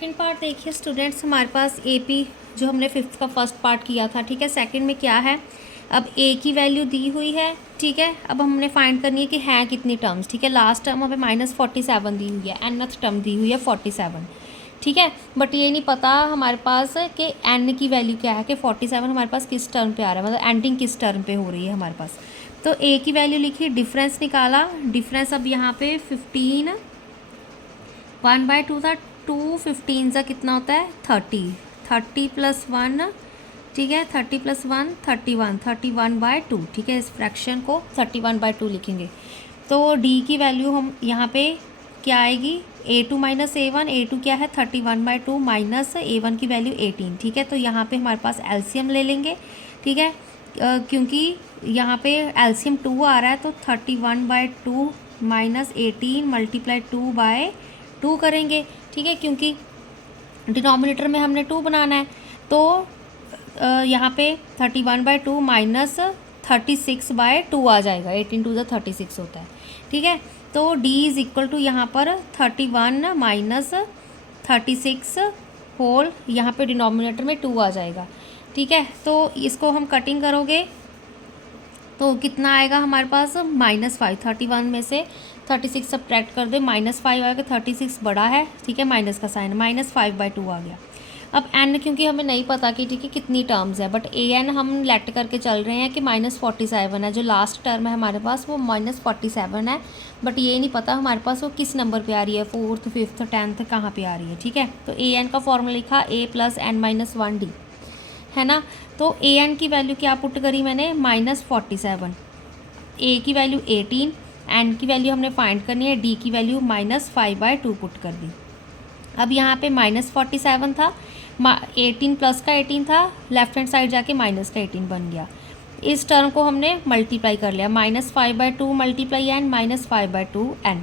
Second part देखिए students, हमारे पास AP जो हमने फिफ्थ का फर्स्ट पार्ट किया था, ठीक है। सेकंड में क्या है, अब ए की वैल्यू दी हुई है, ठीक है। अब हमने फाइंड करनी है कि हैं कितनी टर्म्स, ठीक है। लास्ट टर्म हमें -47 दी हुई है, nth टर्म दी हुई है 47, ठीक है। बट ये नहीं पता हमारे पास कि n की वैल्यू क्या है, कि 47 हमारे पास किस टर्म पे आ रहा है, मतलब एंडिंग किस टर्म पे हो रही है हमारे पास। तो ए की वैल्यू लिखी, डिफरेंस निकाला। डिफरेंस अब यहाँ पे 15 1/2 था, 2 15 का कितना होता है 30, 30 + 1, ठीक है। 30 + 1 31, 31/2, ठीक है। इस फ्रैक्शन को 31/2 लिखेंगे। तो डी की वैल्यू हम यहाँ पे क्या आएगी, a2 - a1, a2 क्या है 31/2 माइनस a1 की वैल्यू 18, ठीक है। तो यहाँ पे हमारे पास एलसीएम ले लेंगे, ठीक है। क्योंकि यहाँ पे एलसीएम 2 आ रहा है, तो 31/2 - 18 × 2/2 करेंगे, ठीक है। क्योंकि डिनोमिनेटर में हमने 2 बनाना है, तो यहाँ पे 31/2 माइनस 36/2 आ जाएगा। 18 2 36 होता है, ठीक है। तो d इज़ इक्वल टू यहाँ पर 31 - 36 होल, यहाँ पे डिनोमिनेटर में 2 आ जाएगा, ठीक है। तो इसको हम कटिंग करोगे तो कितना आएगा हमारे पास -5। 31 में से 36 सब्ट्रैक्ट कर दे, -5 आएगा। 36 बड़ा है, ठीक है, माइनस का साइन, -5/2 आ गया। अब n क्योंकि हमें नहीं पता कि ठीक है कितनी टर्म्स है, बट an हम लेट करके चल रहे हैं कि -47 है। जो लास्ट टर्म है हमारे पास वो -47 है, बट ये नहीं पता हमारे पास वो किस नंबर पे आ रही है, 4th 5th 10th कहाँ पे आ रही है, ठीक है। तो an का फॉर्मूला लिखा a + n - 1d, है ना। तो an की वैल्यू क्या पुट करी मैंने, -47, a की वैल्यू 18, n की वैल्यू हमने फाइंड करनी है, d की वैल्यू -5/2 पुट कर दी। अब यहाँ पे -47 था, 18 प्लस का 18 था, लेफ्ट हैंड साइड जाके माइनस का 18 बन गया। इस टर्म को हमने मल्टीप्लाई कर लिया, -5/2 × n -5/2 n,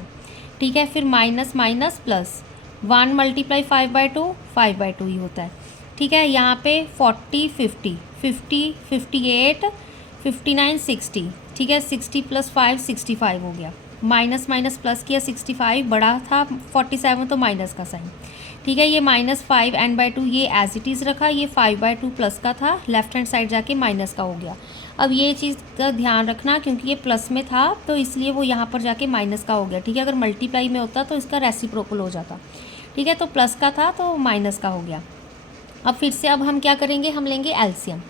ठीक है। फिर माइनस माइनस प्लस 1 × 5/2 5/2 ही होता है, ठीक है। यहाँ पे 40 50 50 58 59 60, ठीक है। 60 + 5 65 हो गया। माइनस माइनस प्लस किया, 65 बड़ा था 47, तो माइनस का साइन, ठीक है। ये -5 n/2 ये एज इट इज़ रखा, ये 5/2 प्लस का था, लेफ्ट हैंड साइड जाके माइनस का हो गया। अब ये चीज़ का ध्यान रखना, क्योंकि ये प्लस में था तो इसलिए वो यहाँ पर जाके माइनस का हो गया, ठीक है। अगर मल्टीप्लाई में होता तो इसका रेसिप्रोकल हो जाता, ठीक है। तो प्लस का था तो माइनस का हो गया। अब फिर से अब हम क्या करेंगे, हम लेंगे एलसीएम।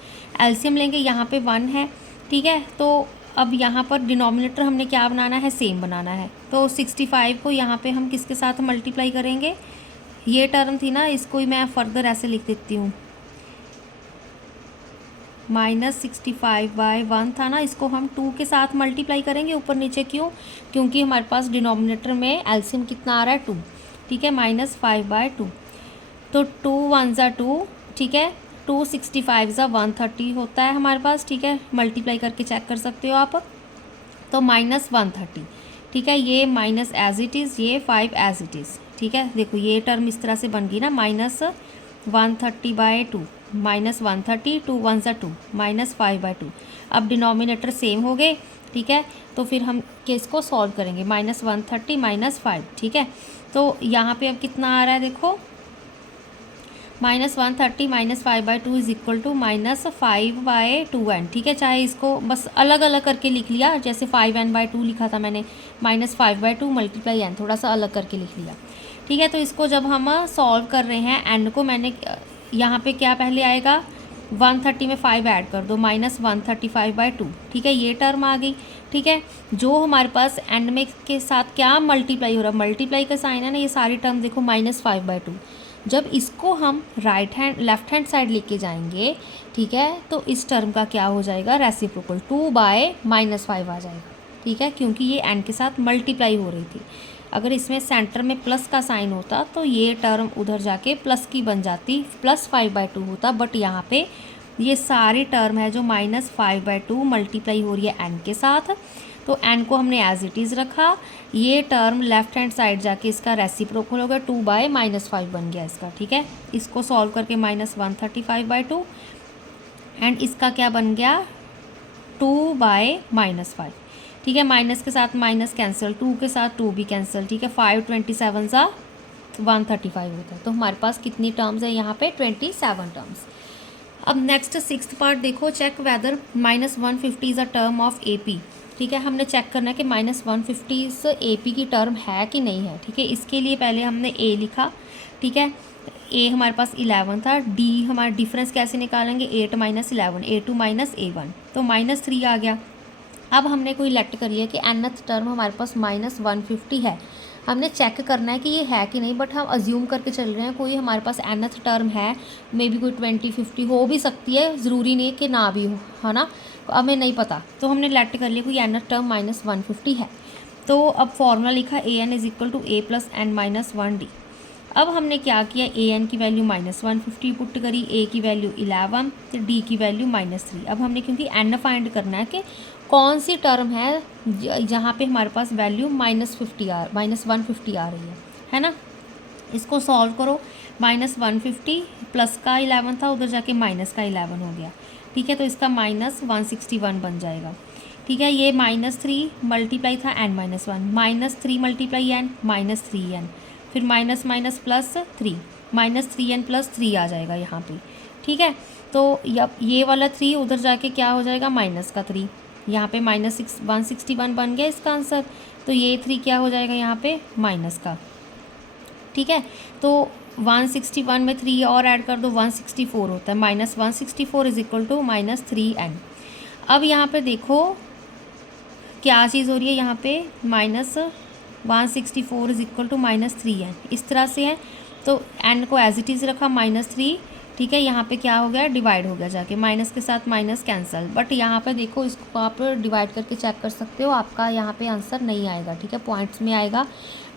एलसीएम लेंगे, यहाँ पे 1 है, ठीक है। तो अब यहाँ पर डिनोमिनेटर हमने क्या बनाना है, सेम बनाना है। तो 65 को यहाँ पे हम किसके साथ मल्टीप्लाई करेंगे, ये टर्म थी ना, इसको ही मैं फर्दर ऐसे लिख देती हूँ, -65/1 था ना, इसको हम 2 के साथ मल्टीप्लाई करेंगे ऊपर नीचे। क्यों, क्योंकि हमारे पास डिनोमिनेटर में एलसीएम कितना आ रहा है 2, ठीक है, -5/2। तो 2 1 ज़ा 2, ठीक है। 2 65 ज़ा 130 होता है हमारे पास, ठीक है। मल्टीप्लाई करके चेक कर सकते हो आप। तो -130, ठीक है। ये माइनस एज इट इज़, ये 5 एज इट इज़, ठीक है। देखो ये टर्म इस तरह से बन गई ना, -130/2 -130, 2 1 ज़ा 2, -5/2। अब डिनोमिनेटर सेम हो गए, ठीक है। तो फिर हम केस को सॉल्व करेंगे, -130 -5, ठीक है। तो यहाँ पे अब कितना आ रहा है देखो, -130 -5/2 इज इक्वल टू -5/2n, ठीक है। चाहे इसको बस अलग अलग करके लिख लिया, जैसे 5n/2 लिखा था मैंने, -5/2 × n, थोड़ा सा अलग करके लिख लिया, ठीक है। तो इसको जब हम सॉल्व कर रहे हैं, n को मैंने यहाँ पे क्या पहले आएगा, 130 में 5 ऐड कर दो, -135/2, ठीक है। ये टर्म आ गई, ठीक है। जो हमारे पास एंड में के साथ क्या मल्टीप्लाई हो रहा है, मल्टीप्लाई का साइन है ना, ये सारी टर्म देखो -5/2। जब इसको हम लेफ्ट हैंड साइड लेके जाएंगे, ठीक है, तो इस टर्म का क्या हो जाएगा, रेसिप्रोकल 2/-5 आ जाएगा, ठीक है। क्योंकि ये n के साथ मल्टीप्लाई हो रही थी। अगर इसमें सेंटर में प्लस का साइन होता तो ये टर्म उधर जाके प्लस की बन जाती, +5/2 होता। बट यहाँ पे ये सारी टर्म है जो -5/2 मल्टीप्लाई हो रही है n के साथ, तो n को हमने एज इट इज़ रखा। ये टर्म लेफ्ट हैंड साइड जाके इसका रेसिप्रोकल हो गया, 2/-5 बन गया इसका, ठीक है। इसको सॉल्व करके -135/2, एंड इसका क्या बन गया, 2/-5, ठीक है। माइनस के साथ माइनस कैंसिल, 2 के साथ 2 भी कैंसिल, ठीक है। 5 27 ज़ा 135 होता है। तो हमारे पास कितनी टर्म्स है यहाँ पे 27 टर्म्स। अब नेक्स्ट सिक्स्थ पार्ट देखो, check whether -150 is a term of AP। ठीक है, हमने चेक करना है कि -150 इस AP की टर्म है कि नहीं है। ठीक है, इसके लिए पहले हमने A लिखा। ठीक है, A हमारे पास 11 था, D हमारा डिफरेंस कैसे निकालेंगे, 8 - 11, A2 - A1, तो -3 आ गया। अब हमने कोई लेट कर लिया कि nth टर्म हमारे पास -150 है। हमने चेक करना है कि ये है कि नहीं, बट हम अज्यूम करके चल रहे हैं कोई हमारे पास nth टर्म है, मे बी कोई 20-50 हो भी सकती है, ज़रूरी नहीं कि ना भी हो, है ना, हमें नहीं पता। तो हमने लेट कर लिया कोई nth टर्म -150 है। तो अब फॉर्मूला लिखा an = a + n - 1d। अब हमने क्या किया, an की वैल्यू -150 पुट करी, a की वैल्यू 11, तो d की वैल्यू -3। अब हमने क्योंकि n फाइंड करना है कि कौन सी टर्म है जहाँ पे हमारे पास वैल्यू -150 आ रही है ना। इसको सॉल्व करो, -150 प्लस का 11 था, उधर जाके माइनस का 11 हो गया। ठीक है, तो इसका -161 बन जाएगा। ठीक है, ये -3 मल्टीप्लाई था n - 1, -3 × n -3n, फिर माइनस माइनस प्लस 3, -3n + 3 आ जाएगा यहाँ पे। ठीक है, तो ये वाला 3 उधर जाके क्या हो जाएगा, माइनस का 3, यहाँ पे -161 बन गया इसका आंसर। तो ये 3 क्या हो जाएगा यहाँ पे, माइनस का। ठीक है, तो 161 में 3 और ऐड कर दो, 164 होता है, -164 = -3n। अब यहाँ पे देखो क्या चीज़ हो रही है, यहाँ पे -164 = -3n, इस तरह से है। तो n को एज इट इज़ रखा -3। ठीक है, यहाँ पे क्या हो गया, डिवाइड हो गया जाके, माइनस के साथ माइनस कैंसिल। बट यहाँ पे देखो, इसको आप डिवाइड करके चेक कर सकते हो, आपका यहाँ पे आंसर नहीं आएगा। ठीक है, पॉइंट्स में आएगा,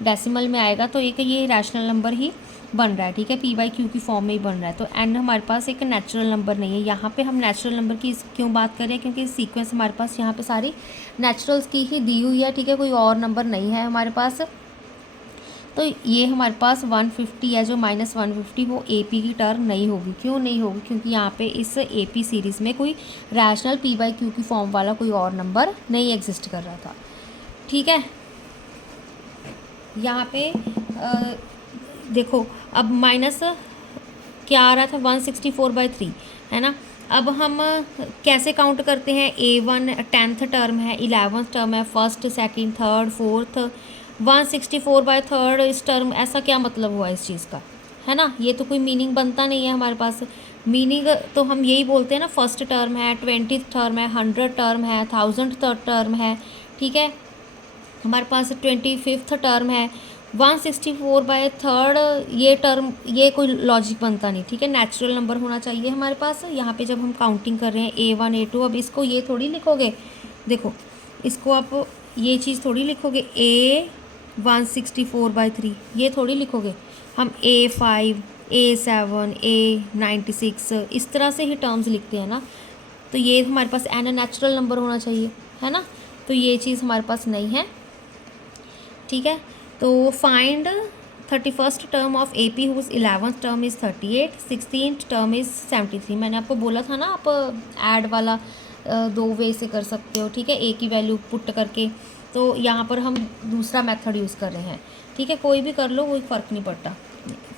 डेसिमल में आएगा, तो एक ये रैशनल नंबर ही बन रहा है। ठीक है, p/q की फॉर्म में ही बन रहा है। तो n हमारे पास एक नेचुरल नंबर नहीं है। यहाँ पे हम नेचुरल नंबर की क्यों बात कर रहे हैं, क्योंकि सीक्वेंस हमारे पास यहाँ पे सारी नेचुरल्स की ही दी हुई है। ठीक है, कोई और नंबर नहीं है हमारे पास। तो ये हमारे पास 150 है जो -150, वो AP की टर्म नहीं होगी। क्यों नहीं होगी, क्योंकि यहाँ पे इस AP सीरीज़ में कोई रैशनल p/q की फॉर्म वाला कोई और नंबर नहीं एग्जिस्ट कर रहा था। ठीक है, यहाँ पे देखो, अब माइनस क्या आ रहा था, 164/3 है ना। अब हम कैसे काउंट करते हैं, A1 10th टर्म है, 11th टर्म है, 1st 2nd 3rd 4th, 164/3 इस टर्म, ऐसा क्या मतलब हुआ इस चीज़ का, है ना। ये तो कोई मीनिंग बनता नहीं है हमारे पास। मीनिंग तो हम यही बोलते हैं ना, 1st टर्म है, 20th टर्म है, 100th टर्म है, 1000th टर्म है। ठीक है, हमारे पास 25th टर्म है, 164/3 ये टर्म, ये कोई लॉजिक बनता नहीं। ठीक है, नेचुरल नंबर होना चाहिए हमारे पास। यहाँ पे जब हम काउंटिंग कर रहे हैं A1 A2, अब इसको ये थोड़ी लिखोगे, देखो इसको आप ये चीज़ थोड़ी लिखोगे, A164/3 ये थोड़ी लिखोगे। हम A5 A7 A96 इस तरह से ही टर्म्स लिखते हैं ना। तो ये हमारे पास n नेचुरल नंबर होना चाहिए, है ना। तो ये चीज़ हमारे पास नहीं है। ठीक है, तो find 31st term of AP whose 11th term is 38, 16th term is 73। मैंने आपको बोला था ना, आप ऐड वाला 2 वे से कर सकते हो। ठीक है, A की वैल्यू पुट करके। तो यहाँ पर हम दूसरा मेथड यूज़ कर रहे हैं। ठीक है, कोई भी कर लो, कोई फ़र्क नहीं पड़ता।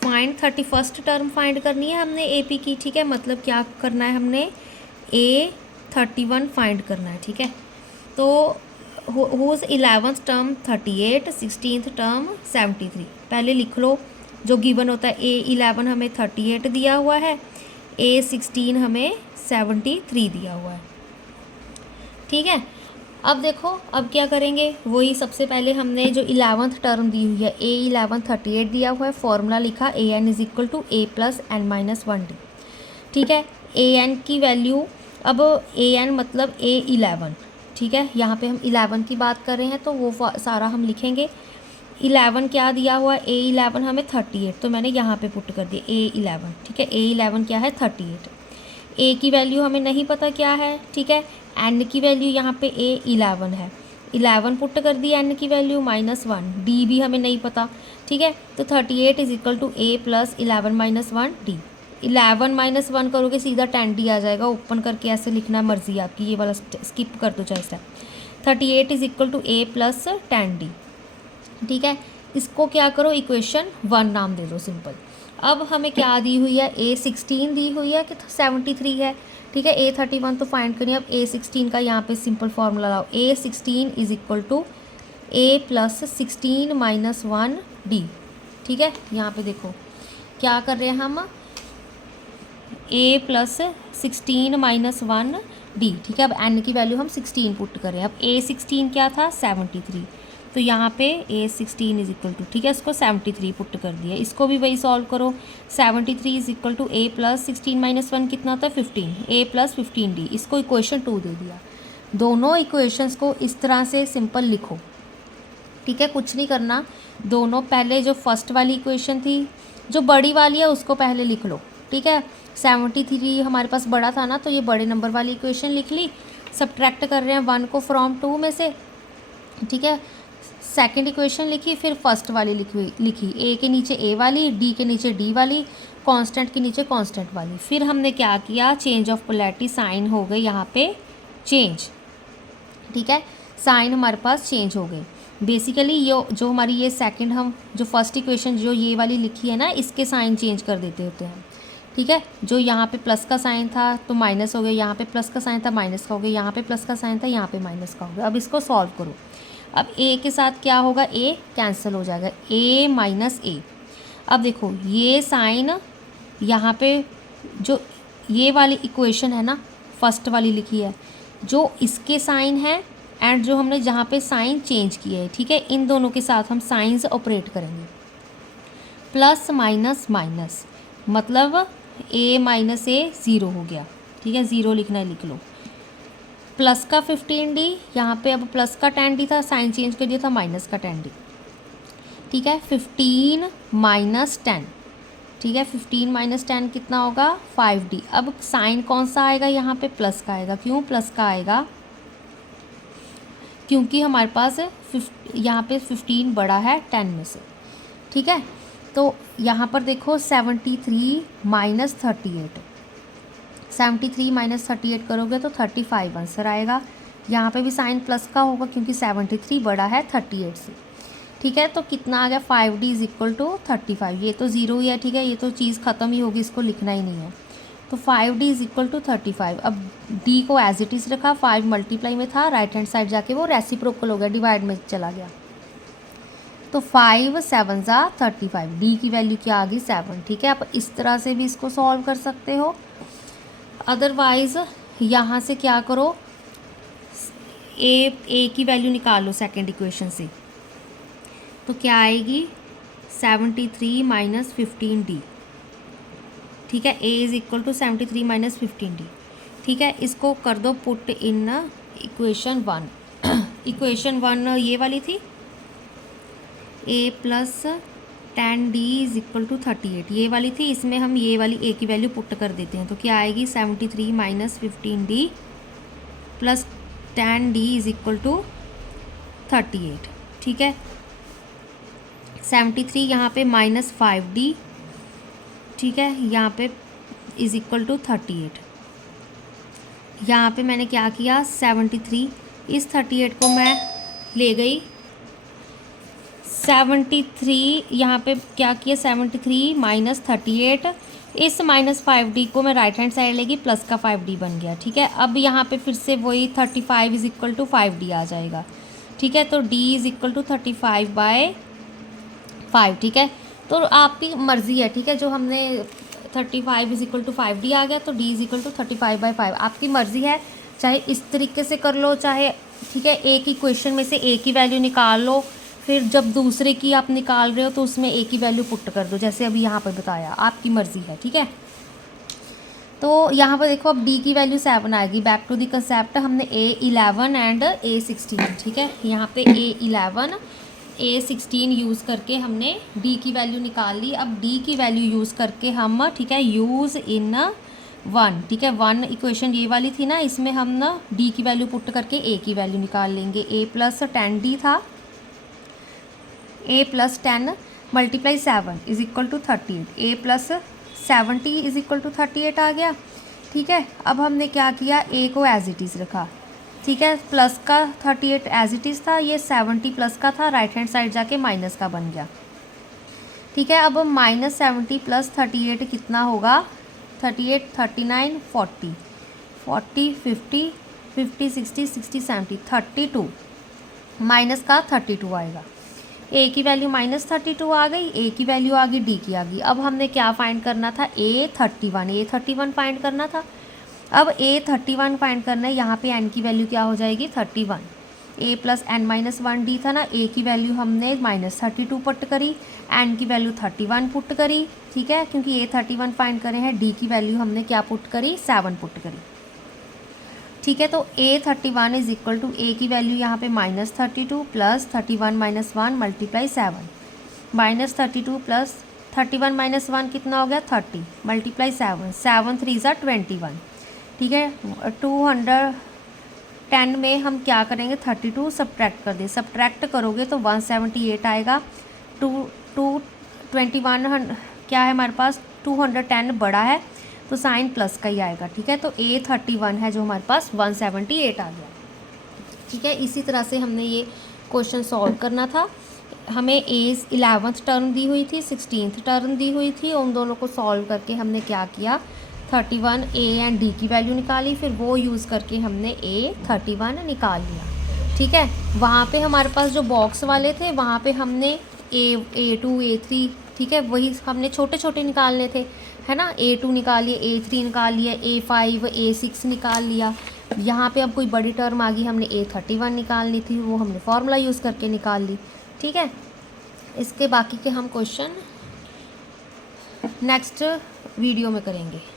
फाइंड 31st टर्म फाइंड करनी है हमने AP की। ठीक है, मतलब क्या करना है, हमने A31 फाइंड करना है। ठीक है, तो whose 11th term 38, 16th term 73। पहले लिख लो जो गिवन होता है। A11 हमें 38 दिया हुआ है, A16 हमें 73 दिया हुआ है। ठीक है, अब देखो, अब क्या करेंगे, वही सबसे पहले हमने जो 11th टर्म दी हुई है, A11 38 दिया हुआ है, फॉर्मूला लिखा an = a + n - 1d। ठीक है, an की वैल्यू, अब an मतलब A11। ठीक है, यहाँ पे हम 11 की बात कर रहे हैं, तो वो सारा हम लिखेंगे। 11 क्या दिया हुआ है, A11 हमें 38, तो मैंने यहाँ पे पुट कर दिया A11। ठीक है, A11 क्या है, 38। A की वैल्यू हमें नहीं पता क्या है। ठीक है, n की वैल्यू यहाँ पे A11 है, 11 पुट कर दी n की वैल्यू -1, d भी हमें नहीं पता। ठीक है, तो 38 = a + 11 - 1d। 11 - 1 करोगे सीधा 10d आ जाएगा, ओपन करके ऐसे लिखना मर्जी आपकी, ये वाला स्किप कर दो चाहे स्टेप। 38 = a + 10d। ठीक है, इसको क्या करो, इक्वेशन 1 नाम दे दो, सिंपल। अब हमें क्या दी हुई है, A16 दी हुई है कि 73 है, ठीक है। A31 तो फाइंड करिए। अब A16 का यहाँ पे सिंपल फार्मूला लाओ, A16 is equal to A+16 - 1D, ठीक है। यहाँ पे देखो क्या कर रहे हैं हम, A+16 - 1D, ठीक है। अब n की वैल्यू हम 16 पुट कर रहे हैं। अब A16 क्या था, 73, तो यहाँ पे A16 इज इक्वल टू, ठीक है, इसको 73 पुट कर दिया। इसको भी वही सॉल्व करो, 73 इज इक्वल टू A+16 - 1 कितना होता है, 15, A+15D, इसको इक्वेशन 2 दे दिया। दोनों इक्वेशंस को इस तरह से सिंपल लिखो, ठीक है, कुछ नहीं करना। दोनों पहले जो फर्स्ट वाली इक्वेशन थी, जो बड़ी वाली है, उसको पहले लिख लो, ठीक है। 73 हमारे पास बड़ा था ना, तो ये बड़े नंबर वाली इक्वेशन लिख ली। सब्ट्रैक्ट कर रहे हैं 1 को फ्रॉम 2 में से, ठीक है। सेकंड इक्वेशन लिखी, फिर फर्स्ट वाली लिखी, ए के नीचे ए वाली, डी के नीचे डी वाली, कांस्टेंट के नीचे कांस्टेंट वाली। फिर हमने क्या किया, चेंज ऑफ पोलैरिटी, साइन हो गए यहाँ पे चेंज, ठीक है, साइन हमारे पास चेंज हो गए। बेसिकली ये जो हमारी ये सेकंड, हम जो फर्स्ट इक्वेशन जो ये वाली लिखी है ना, इसके साइन चेंज कर देते होते हैं, ठीक है। जो यहाँ पे प्लस का साइन था तो माइनस हो गया, यहाँ पे प्लस का साइन था माइनस का हो गया, यहाँ पे प्लस का साइन था यहाँ पे माइनस का हो गया। अब इसको सॉल्व करो। अब ए के साथ क्या होगा, ए कैंसिल हो जाएगा, A - A। अब देखो ये साइन यहाँ पे जो ये वाली इक्वेशन है ना, फर्स्ट वाली लिखी है, जो इसके साइन है एंड जो हमने जहाँ पे साइन चेंज किया है, ठीक है, इन दोनों के साथ हम साइंस ऑपरेट करेंगे। प्लस माइनस माइनस, मतलब A - A 0 हो गया, ठीक है, 0 लिखना है, लिख लो। प्लस का 15D, यहाँ पे अब प्लस का 10D था, साइन चेंज कर दिया था, माइनस का 10D, ठीक है। 15 - 10, ठीक है, 15 - 10 कितना होगा, 5D। अब साइन कौन सा आएगा, यहाँ पे प्लस का आएगा। क्यों प्लस का आएगा, क्योंकि हमारे पास यहाँ पे 15 बड़ा है 10 में से, ठीक है। तो यहाँ पर देखो 73 - 38, 73 - 38 करोगे तो 35 आंसर आएगा। यहाँ पे भी साइन प्लस का होगा क्योंकि 73 बड़ा है 38 से, ठीक है। तो कितना आ गया, 5D इज इक्वल टू 35। ये तो 0 ही है, ठीक है, ये तो चीज़ ख़त्म ही होगी, इसको लिखना ही नहीं है। तो 5D इज इक्वल टू 35। अब D को एज इट इज़ रखा, 5 मल्टीप्लाई में था, राइट हैंड साइड जाके वो रेसिप्रोकल हो गया, डिवाइड में चला गया। तो 5 7 ज़ा 35, D की वैल्यू क्या आ गई, 7, ठीक है। आप इस तरह से भी इसको सॉल्व कर सकते हो। अदरवाइज़ यहाँ से क्या करो, ए की वैल्यू निकाल लो सेकेंड इक्वेशन से, तो क्या आएगी, 73 - 15D, ठीक है। A is equal to 73 - 15D, ठीक है। इसको कर दो पुट इन इक्वेशन 1। इक्वेशन 1 ये वाली थी, A+10D इज इक्वल टू 38, ये वाली थी। इसमें हम ये वाली A की वैल्यू पुट कर देते हैं, तो क्या आएगी, 73 - 15D + 10D is equal to 38, ठीक है। 73 यहाँ पे -5D, ठीक है, यहाँ पे इज इक्वल टू 38। यहाँ पे मैंने क्या किया, 73, इस 38 को मैं ले गई, 73 यहाँ पे क्या किया, 73 - 38, इस -5D को मैं राइट हैंड साइड लेगी, प्लस का 5D बन गया, ठीक है। अब यहाँ पे फिर से वही 35 इज इक्वल टू 5D आ जाएगा, ठीक है। तो D इज इक्वल टू 35/5, ठीक है। तो आपकी मर्ज़ी है, ठीक है, जो हमने 35 इज इक्वल टू 5D आ गया, तो D इज इक्वल टू 35/5, आपकी मर्ज़ी है, चाहे इस तरीके से कर लो, चाहे, ठीक है, एक इक्वेशन में से A की वैल्यू निकाल लो, फिर जब दूसरे की आप निकाल रहे हो तो उसमें A की वैल्यू पुट कर दो, जैसे अभी यहाँ पर बताया, आपकी मर्ज़ी है, ठीक है। तो यहाँ पर देखो अब D की वैल्यू 7 आएगी। बैक टू दी कंसेप्ट, हमने A11 एंड A16, ठीक है, यहाँ पे A11 A16 यूज़ करके हमने D की वैल्यू निकाल ली। अब D की वैल्यू यूज़ करके हम, ठीक है, यूज़ इन 1, ठीक है, 1 इक्वेशन ये वाली थी ना, इसमें हम ना D की वैल्यू पुट करके A की वैल्यू निकाल लेंगे। A+10D था, A+10 × 7 is equal to 38, A+70 is equal to 38 आ गया, ठीक है। अब हमने क्या किया, A को एज इट इज़ रखा, ठीक है। प्लस का 38 एज इट इज़ था, ये 70 प्लस का था, राइट हैंड साइड जाके माइनस का बन गया। ठीक है, अब -70 + 38 कितना होगा, 38 39 40 40 50 50 60 60 70 32, माइनस का 32 आएगा। ए की वैल्यू -32 आ गई, ए की वैल्यू आ गई, डी की आ गई। अब हमने क्या फाइंड करना था, A31 फाइंड करना था। अब A31 फाइंड करना है, यहाँ पे एन की वैल्यू क्या हो जाएगी 31, A + n - 1 डी था ना, ए की वैल्यू हमने -32 पुट करी, एन की वैल्यू 31 पुट करी। ठीक है, क्योंकि A31 फाइंड करे हैं, डी की वैल्यू हमने क्या पुट करी 7 पुट करी। ठीक है, तो A31 इज इक्वल टू ए की वैल्यू यहाँ पे -32 + 31 - 1 × 7, -32 + 31 - 1 कितना हो गया 30 × 7, 7 3 = 21। ठीक है, 210 में हम क्या करेंगे 32 सब्ट्रैक्ट कर दे, सब्ट्रैक्ट करोगे तो 178 आएगा। 21 क्या है हमारे पास, 210 बड़ा है तो साइन प्लस का ही आएगा। ठीक है, तो A31 है जो हमारे पास 178 आ गया। ठीक है, इसी तरह से हमने ये क्वेश्चन सॉल्व करना था। हमें A 11th टर्म दी हुई थी, 16th टर्म दी हुई थी, उन दोनों को सॉल्व करके हमने क्या किया 31 A एंड D की वैल्यू निकाली, फिर वो यूज़ करके हमने A31 निकाल लिया। ठीक है, वहाँ पे हमारे पास जो बॉक्स वाले थे वहाँ पे हमने A2 A3, ठीक है, वही हमने छोटे छोटे निकालने थे, है ना। A2 निकालिए, A3 निकाल लिया, A5 A6 निकाल लिया। यहाँ पे अब कोई बड़ी टर्म आ गई, हमने A31 निकालनी थी, वो हमने फार्मूला यूज़ करके निकाल ली। ठीक है, इसके बाकी के हम क्वेश्चन नेक्स्ट वीडियो में करेंगे।